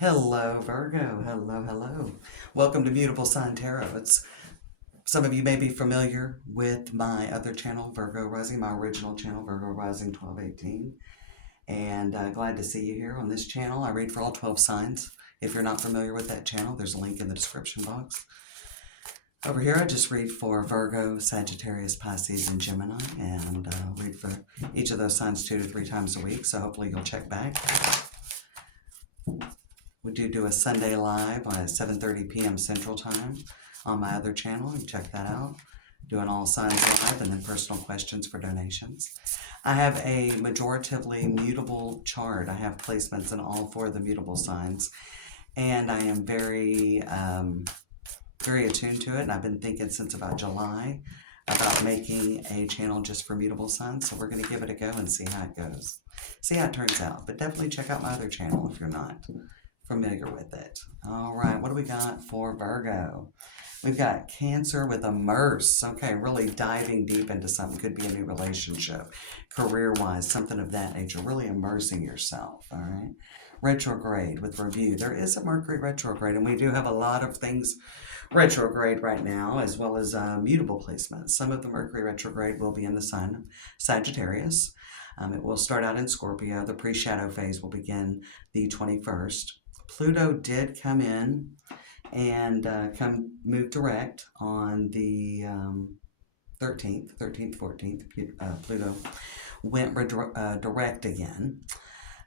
Hello, Virgo. Hello, hello. Welcome to Mutable Sign Tarot. Some of you may be familiar with my other channel, Virgo Rising, my original channel, Virgo Rising 1218. And glad to see you here on this channel. I read for all 12 signs. If you're not familiar with that channel, there's a link in the description box. Over here, I just read for Virgo, Sagittarius, Pisces, and Gemini, and read for each of those signs 2 to 3 times a week. So hopefully you'll check back. We do a Sunday live at 7:30 p.m. Central Time on my other channel. You check that out. Doing all signs live and then personal questions for donations. I have a majoritively mutable chart. I have placements in all 4 of the mutable signs. And I am very attuned to it. And I've been thinking since about July about making a channel just for mutable signs. So we're going to give it a go and see how it goes. See how it turns out. But definitely check out my other channel if you're not familiar with it. All right, what do we got for Virgo? We've got Cancer with immerse. Okay, really diving deep into something. Could be a new relationship, career-wise, something of that nature. Really immersing yourself, all right? Retrograde with review. There is a Mercury retrograde, and we do have a lot of things retrograde right now, as well as mutable placements. Some of the Mercury retrograde will be in the sign Sagittarius. It will start out in Scorpio. The pre-shadow phase will begin the 21st. Pluto did come in and move direct on the 13th, 14th. Pluto went direct again.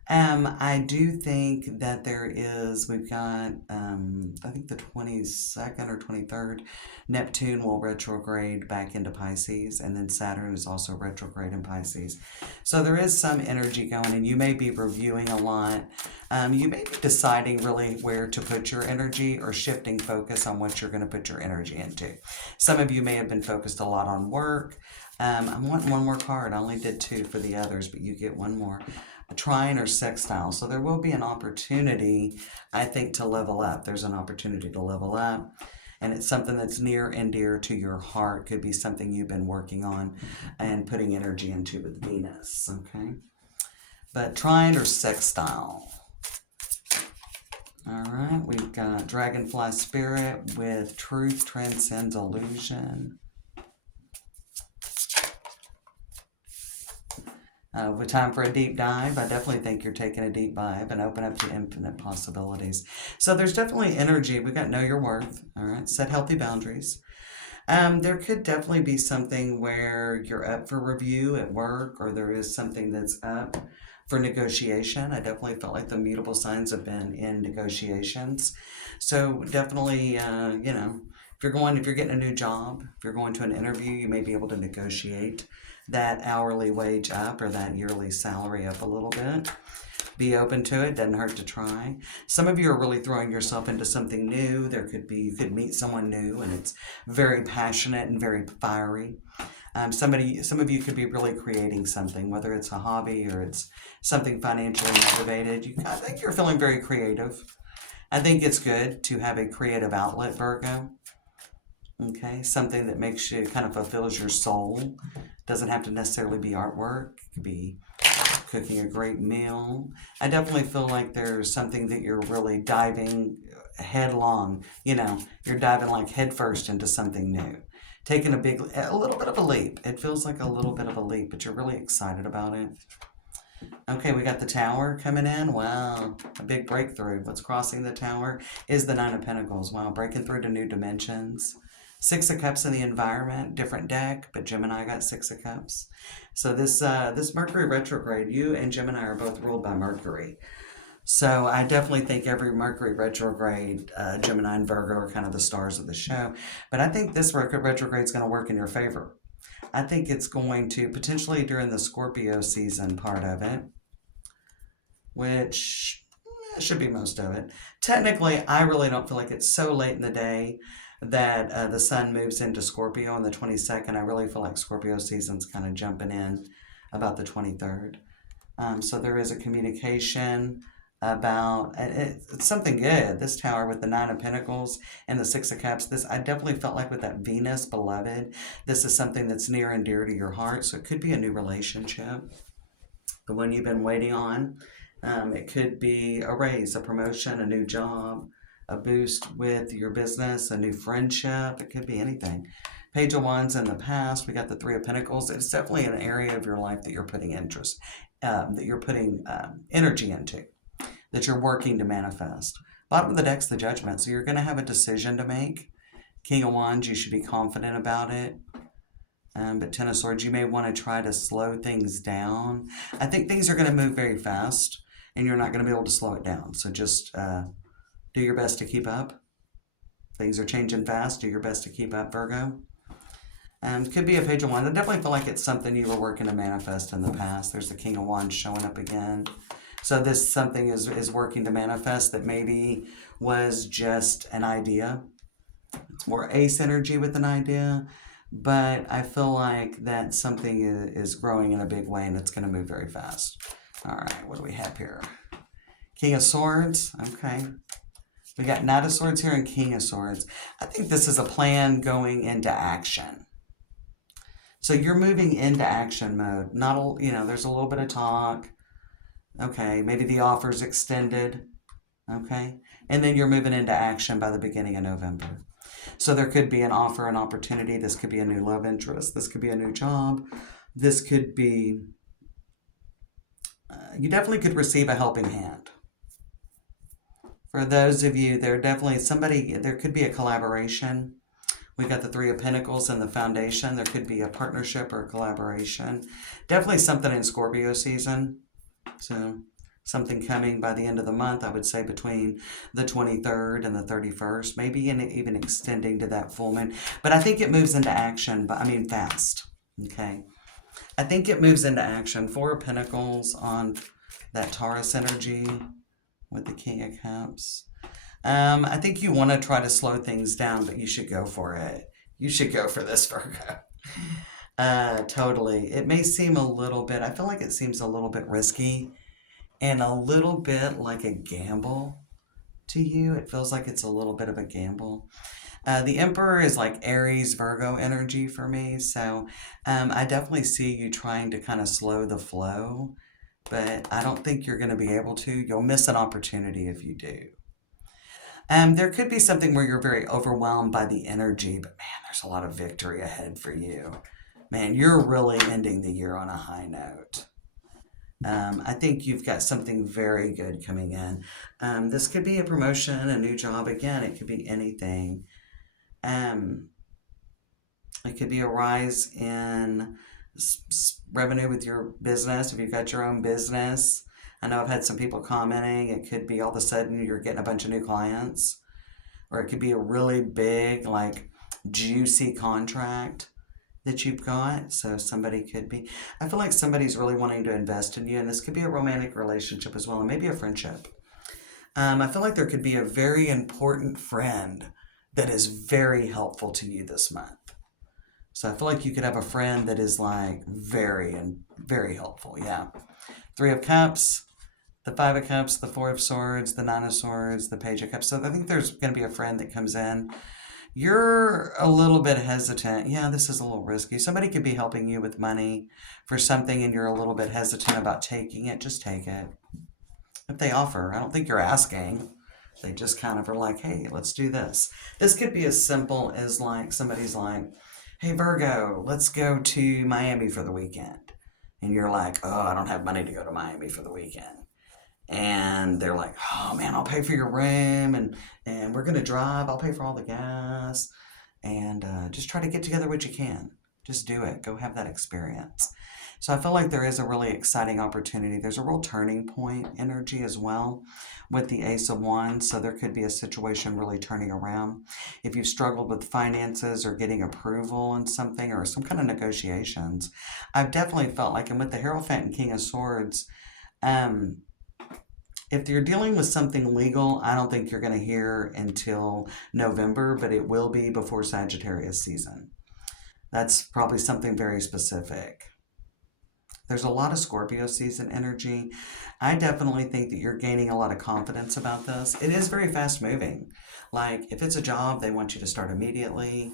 I do think that we've got, I think the 22nd or 23rd, Neptune will retrograde back into Pisces, and then Saturn is also retrograde in Pisces. So there is some energy going, and you may be reviewing a lot. You may be deciding really where to put your energy or shifting focus on what you're going to put your energy into. Some of you may have been focused a lot on work. I'm wanting one more card. I only did 2 for the others, but you get one more. Trine or sextile. So there will be an opportunity, I think, to level up. There's an opportunity to level up. And it's something that's near and dear to your heart. Could be something you've been working on and putting energy into with Venus. Okay. But trine or sextile. All right. We've got Dragonfly Spirit with truth transcends illusion. With time for a deep dive, I definitely think you're taking a deep dive and open up to infinite possibilities. So there's definitely energy. We've got know your worth. All right. Set healthy boundaries. There could definitely be something where you're up for review at work, or there is something that's up for negotiation. I definitely felt like the mutable signs have been in negotiations. So definitely, if you're getting a new job, if you're going to an interview, you may be able to negotiate that hourly wage up or that yearly salary up a little bit. Be open to it. Doesn't hurt to try. Some of you are really throwing yourself into something new. You could meet someone new and it's very passionate and very fiery. Some of you could be really creating something, whether it's a hobby or it's something financially motivated. I think you're feeling very creative. I think it's good to have a creative outlet, Virgo. Okay, something that makes you kind of fulfills your soul. Doesn't have to necessarily be artwork. It could be cooking a great meal. I definitely feel like there's something that you're really diving headlong. You're diving like headfirst into something new. Taking a little bit of a leap. It feels like a little bit of a leap, but you're really excited about it. Okay, we got the Tower coming in. Wow, a big breakthrough. What's crossing the Tower is the Nine of Pentacles. Wow, breaking through to new dimensions. 6 of Cups in the environment, different deck, but Gemini got 6 of Cups. So this Mercury retrograde, you and Gemini are both ruled by Mercury. So I definitely think every Mercury retrograde, Gemini and Virgo are kind of the stars of the show. But I think this retrograde is going to work in your favor. I think it's going to potentially during the Scorpio season part of it, which should be most of it. Technically, I really don't feel like it's so late in the day that the sun moves into Scorpio on the 22nd. I really feel like Scorpio season's kind of jumping in about the 23rd. So there is a communication about it's something good. This Tower with the Nine of Pentacles and the 6 of Cups. I definitely felt like with that Venus beloved, this is something that's near and dear to your heart. So it could be a new relationship, the one you've been waiting on. It could be a raise, a promotion, a new job, a boost with your business, a new friendship. It could be anything. Page of Wands in the past, we got the Three of Pentacles. It's definitely an area of your life that you're putting energy into, that you're working to manifest. Bottom of the deck's the Judgment, so you're going to have a decision to make. King of Wands, you should be confident about it. But Ten of Swords, you may want to try to slow things down. I think things are going to move very fast, and you're not going to be able to slow it down. So just do your best to keep up. Things are changing fast. Do your best to keep up, Virgo. Could be a Page of Wands. I definitely feel like it's something you were working to manifest in the past. There's the King of Wands showing up again. So this something is working to manifest that maybe was just an idea. It's more ace energy with an idea. But I feel like that something is growing in a big way and it's going to move very fast. All right, what do we have here? King of Swords. Okay. We got Knight of Swords here and King of Swords. I think this is a plan going into action. So you're moving into action mode. There's a little bit of talk. Okay, maybe the offer's extended. Okay. And then you're moving into action by the beginning of November. So there could be an offer, an opportunity. This could be a new love interest. This could be a new job. This could be, you definitely could receive a helping hand. For those of you, there could be a collaboration. We got the Three of Pentacles and the Foundation. There could be a partnership or a collaboration. Definitely something in Scorpio season. So something coming by the end of the month, I would say between the 23rd and the 31st, maybe even extending to that full moon. But I think it moves into action, fast. Okay. I think it moves into action. Four of Pentacles on that Taurus energy with the King of Cups. I think you want to try to slow things down, but you should go for it. You should go for this, Virgo. Totally. It may seem I feel like it seems a little bit risky and a little bit like a gamble to you. It feels like it's a little bit of a gamble. The Emperor is like Aries, Virgo energy for me. So I definitely see you trying to kind of slow the flow, but I don't think you're going to be able to. You'll miss an opportunity if you do. There could be something where you're very overwhelmed by the energy, but man, there's a lot of victory ahead for you. Man, you're really ending the year on a high note. I think you've got something very good coming in. This could be a promotion, a new job. Again, it could be anything. It could be a rise in revenue with your business if you've got your own business. I know I've had some people commenting. It could be all of a sudden you're getting a bunch of new clients. Or it could be a really big, juicy contract that you've got. So I feel like somebody's really wanting to invest in you. And this could be a romantic relationship as well. And maybe a friendship. I feel like there could be a very important friend that is very helpful to you this month. So I feel like you could have a friend that is very helpful. Yeah. Three of Cups, the Five of Cups, the Four of Swords, the Nine of Swords, the Page of Cups. So I think there's going to be a friend that comes in. You're a little bit hesitant. Yeah, this is a little risky. Somebody could be helping you with money for something and you're a little bit hesitant about taking it. Just take it. If they offer, I don't think you're asking. They just kind of are like, hey, let's do this. This could be as simple as somebody's like, hey, Virgo, let's go to Miami for the weekend. And you're like, oh, I don't have money to go to Miami for the weekend. And they're like, oh, man, I'll pay for your room. And we're going to drive. I'll pay for all the gas. And just try to get together what you can. Just do it. Go have that experience. So I feel like there is a really exciting opportunity. There's a real turning point energy as well with the Ace of Wands. So there could be a situation really turning around. If you've struggled with finances or getting approval on something or some kind of negotiations, I've definitely felt like, and with the Hierophant and King of Swords, if you're dealing with something legal, I don't think you're going to hear until November, but it will be before Sagittarius season. That's probably something very specific. There's a lot of Scorpio season energy. I definitely think that you're gaining a lot of confidence about this. It is very fast moving. If it's a job, they want you to start immediately.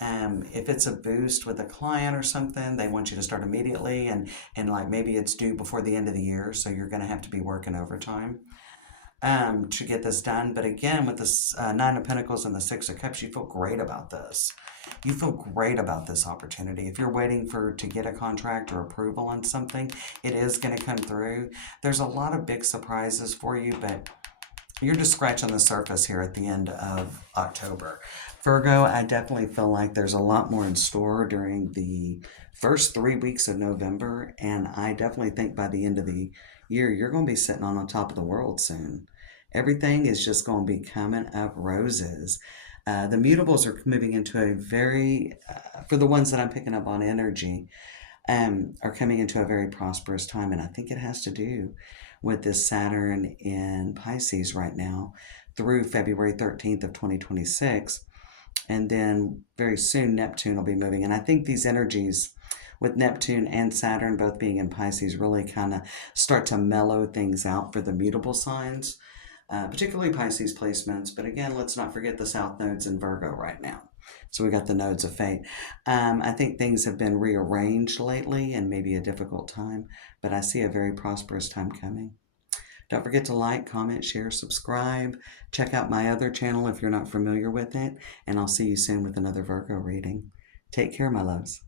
If it's a boost with a client or something, they want you to start immediately, and like maybe it's due before the end of the year, so you're going to have to be working overtime to get this done. But again, with this Nine of Pentacles and the Six of Cups, you feel great about this. You feel great about this opportunity. If you're waiting to get a contract or approval on something, it is going to come through. There's a lot of big surprises for you, but you're just scratching the surface here at the end of October. Virgo, I definitely feel like there's a lot more in store during the first 3 weeks of November, and I definitely think by the end of the year, you're going to be sitting on top of the world soon. Everything is just going to be coming up roses. The mutables are moving into a very, for the ones that I'm picking up on energy, are coming into a very prosperous time. And I think it has to do with this Saturn in Pisces right now through February 13th of 2026. And then very soon Neptune will be moving. And I think these energies with Neptune and Saturn both being in Pisces really kind of start to mellow things out for the mutable signs, particularly Pisces placements. But again, let's not forget the South nodes in Virgo right now. So we got the nodes of fate. I think things have been rearranged lately and maybe a difficult time, but I see a very prosperous time coming. Don't forget to like, comment, share, subscribe. Check out my other channel if you're not familiar with it, and I'll see you soon with another Virgo reading. Take care, my loves.